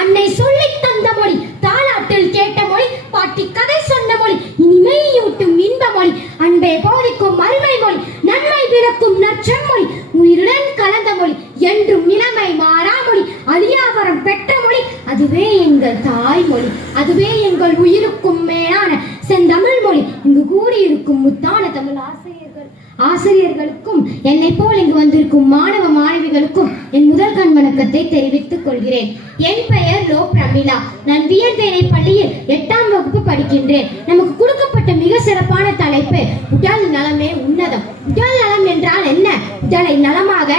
அன்னை சொல்லி தந்த மொழி, தாலாட்டில் கேட்ட மொழி, பாட்டி கதை சொன்ன மொழி, இனிமையூட்டும் இன்ப மொழி, அன்பை போதிக்கும் அருமை மொழி, நன்மை விளக்கும் நற்செம்மொழி, உயிருடன் கலந்த மொழி, என்றும் நிலைமை மாறா மொழி, அழியாவரம் பெற்ற மொழி, அதுவே எங்கள் தாய்மொழி, அதுவே எங்கள் உயிருக்கும் மேலான செந்தமிழ் மொழி. இங்கு கூடியிருக்கும் முத்தான தமிழ் ஆசிரியர்களுக்கும் என்னை போல் இங்கு வந்திருக்கும் மாணவ மாணவிகளுக்கும் என் முதல் கண் வணக்கத்தை தெரிவித்துக் கொள்கிறேன். என் பெயர் லோ பிரமிளா. நான் வியர்வேனை பள்ளியில் 8ஆம் வகுப்பு படிக்கின்றேன். நமக்கு கொடுக்கப்பட்ட மிக சிறப்பான தலைப்பு உடல் நலமே உன்னதம். உடல் நலம் என்றால் என்ன? உடலை நலமாக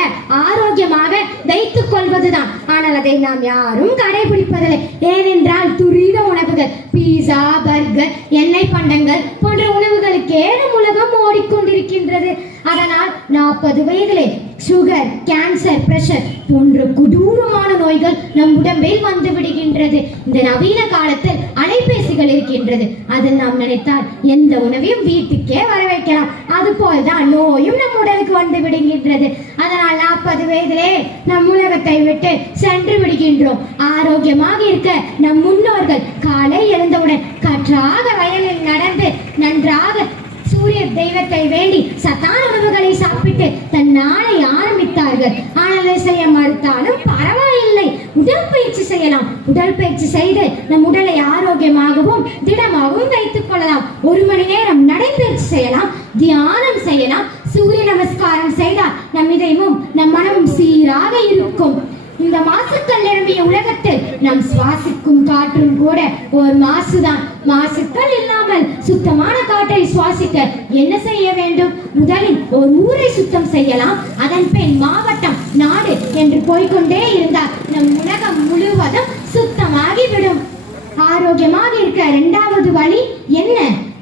ஆரோக்கியமாக வைத்துக் கொள்வதுதான். ஆனால் அதை நாம் யாரும் கடைபிடிப்பதில்லை. ஏனென்றால் துரித உணவுகள், பீஸா, பர்கர், எண்ணெய் பண்டங்கள் போன்ற உணவுகளுக்கு ஏதும் உலகம் ஓடிக்கொண்டிருக்கின்றது. அதனால் 40 வயதிலே சுகர், கேன்சர், பிரஷர் போன்ற கொடூரமான நோய்கள் நம் உடம்பில் வந்து விடுகின்றது. இந்த நவீன காலத்தில் அலைபேசிகள் இருக்கின்றது. அதில் நாம் நினைத்தால் எந்த உணவையும் வீட்டுக்கே வர வைக்கலாம். அதுபோல்தான் நோயும் நம் உடலுக்கு வந்து விடுகின்றது. அதனால் 40 வயதிலே நம் உலகத்தை விட்டு சென்று விடுகின்றோம். ஆரோக்கியமாக இருக்க நம் முன்னோர்கள் காலை எழுந்தவுடன் காற்றாக வயலில் நடந்து நன்றாக சூரிய தெய்வத்தை வேண்டி சத்தான உணவுகளை சாப்பிட்டு தன் நாளை ஆரம்பித்தார்கள். ஆனால் செய்ய மறுத்தாலும் பரவாயில்லை, உடற்பயிற்சி செய்யலாம். உடற்பயிற்சி செய்து நம் உடலை ஆரோக்கியமாகவும் திடமாகவும் வைத்துக் கொள்ளலாம். 1 மணி நேரம் நடைபயிற்சி செய்யலாம், தியானம் செய்யலாம், சூரிய நமஸ்காரம் செய்தால் நம் இதயமும் நம் மனமும் சீராக இருக்கும். இந்த மாசுக்கள் நிரம்பிய உலகத்தில் நாம் சுவாசிக்கும் காற்றும் கூட ஒரு மாசுதான். மாசுக்கள் இல்லாமல் சுத்தமான காற்றை சுவாசிக்க என்ன செய்ய வேண்டும்? முதலில் ஒரு ஊரை சுத்தம் செய்யலாம். அதன் பின் மாவட்டம், நாடு என்று போய்கொண்டே இருந்தால் நம் உலகம் முழுவதும் சுத்தமாகிவிடும். ஆரோக்கியமாக இருக்க 2வது வழி என்ன?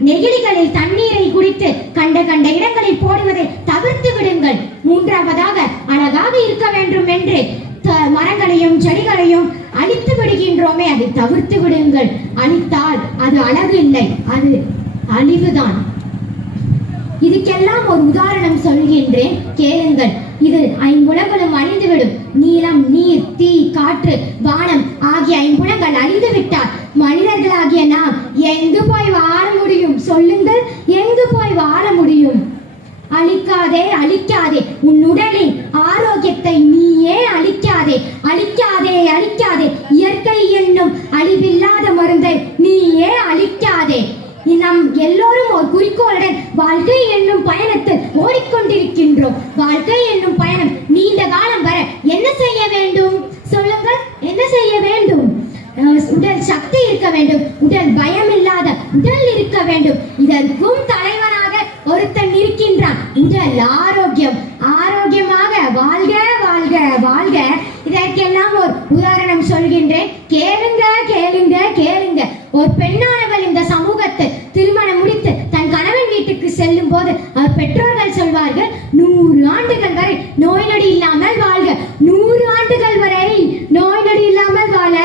நெகிழிகளில் தண்ணீரை குடித்து கண்ட இடங்களில் போடுவதை தவிர்த்து விடுங்கள். 3வதாக அழகாக இருக்க வேண்டும் என்று மரங்களையும் செடிகளையும் அழித்து விடுகின்றோமே, அதை தவிர்த்து விடுங்கள். அழித்தால் அது அழகு இல்லை, அது அழிவுதான். இதுக்கெல்லாம் ஒரு உதாரணம் சொல்கின்றேன், கேளுங்கள். இது 5 அழிந்துவிடும். நீளம், நீர், தீ, காற்று, வானம் ஆகிய 5 அழிந்து விட்டால் மனிதர்களாகிய நாம் எங்கு போய் வாழ முடியும்? சொல்லுங்கள், எங்கு போய் வாழ முடியும்? அழிக்காதே, அழிக்காதே, உன் உடலின் ஆரோக்கியத்தை நீயே அழிக்காதே, அழிக்காதே, அழிக்காதே, இயற்கை என்னும் அழிவில்லாத மருந்தை நீயே அழிக்காதே. நம் எல்லோரும் ஒரு குறிக்கோளுடன் வாழ்க்கை என்னும் பயணத்தில் ஓடிக்கொண்டிருக்கின்றோம். வாழ்க்கை என்னும் பயணம் நீண்ட காலம் வர என்ன செய்ய வேண்டும்? சொல்லுங்கள், என்ன செய்ய வேண்டும்? உடல் சக்தி இருக்க வேண்டும், உடல் பயம் இல்லாத உடல் இருக்க வேண்டும். இதற்கும் தலைவனாக ஒருத்தன் இருக்கின்றான். உடல் ஆரோக்கியம், ஆரோக்கியமாக வாழ்க வாழ்க வாழ்க. இதற்கெல்லாம் ஒரு உதாரணம் சொல்கின்றேன், கேளுங்க கேளுங்க கேளுங்க. ஒரு பெண்ணானவள் இந்த சமூகத்தில் திருமணம் முடித்து தன் கணவன் வீட்டுக்கு செல்லும் போது அவர் பெற்றோர்கள் சொல்வார்கள், 100 ஆண்டுகள் வரை நோய் நொடி இல்லாமல் வாழ்க. 100 ஆண்டுகள் வரை நோய் நொடி இல்லாமல் வாழ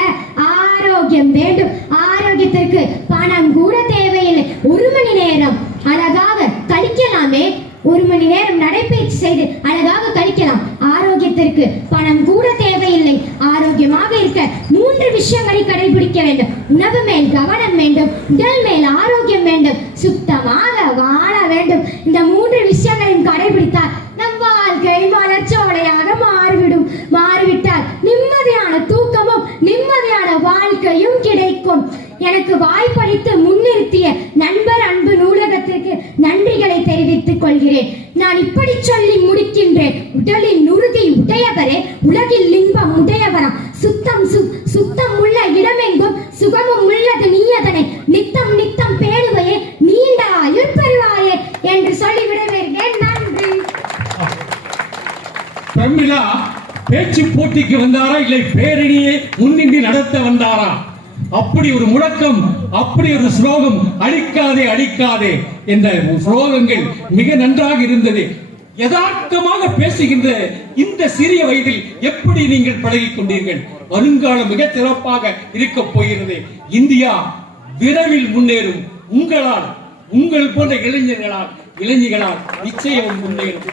ஆரோக்கியம் வேண்டும். ஆரோக்கியத்திற்கு பணம் கூட தேவையில்லை. 1 மணி நேரம் அழகாக கழிக்கலாமே. 1 மணி நேரம் நடைபயிற்சி செய்து அழகாக கழிக்கலாம். ஆரோக்கியத்திற்கு பணம் கூட தேவையில்லை. ஆரோக்கியமாக இருக்க 3 விஷயங்களை கடைபிடிக்க வேண்டும். உணவு மேல் கவனம் வேண்டும், உடல் மேல் ஆரோக்கியம் வேண்டும், சுத்தமாக வாழ வேண்டும். இந்த 3 விஷயங்களையும் கடைபிடித்தால் நம் வாழ்க்கை மலர்ச்சோலையாக மாறிவிடும். மாறிவிட்டால் நிம்மதியான தூக்கமும் நிம்மதியான வாழ்க்கையும் கிடைக்கும். எனக்கு வாய்ப்பளித்து முன்னிறுத்திய நண்பர் அன்பு நூலகத்திற்கு நன்றிகளை தெரிவித்துக் கொள்கிறேன். நான் இப்படி சொல்லி முடிக்கின்றேன். உடலின் உறுதி உடையவரே உலகில் இன்பம் உடையவரா. சுத்தம் உள்ள இடமெங்கும் சுகமும் உள்ளது நீயதனை நித்தம் நித்தம் பேணுவையே நீண்ட ஆயுள் பெறுவாயே என்று சொல்லி விடைபெறுகிறேன். நன்றி. பிரமிளா பேச்சு போட்டிக்கு வந்தாரா, இல்லை பேரணியை முன்னின்று நடத்த வந்தாரா? அப்படி ஒரு முழக்கம், அப்படி ஒரு ஸ்லோகம், அழிக்காதே அழிக்காதே என்ற ஸ்லோகங்கள் மிக நன்றாக இருந்தது. யதார்த்தமாக பேசுகின்ற இந்த சிறிய வயதில் எப்படி நீங்கள் பழகிக் கொண்டீர்கள்? வருங்காலம் மிக சிறப்பாக இருக்க போகிறது. இந்தியா விரைவில் முன்னேறும். உங்களால், உங்கள் போன்ற இளைஞர்களால் நிச்சயம் முன்னேறும்.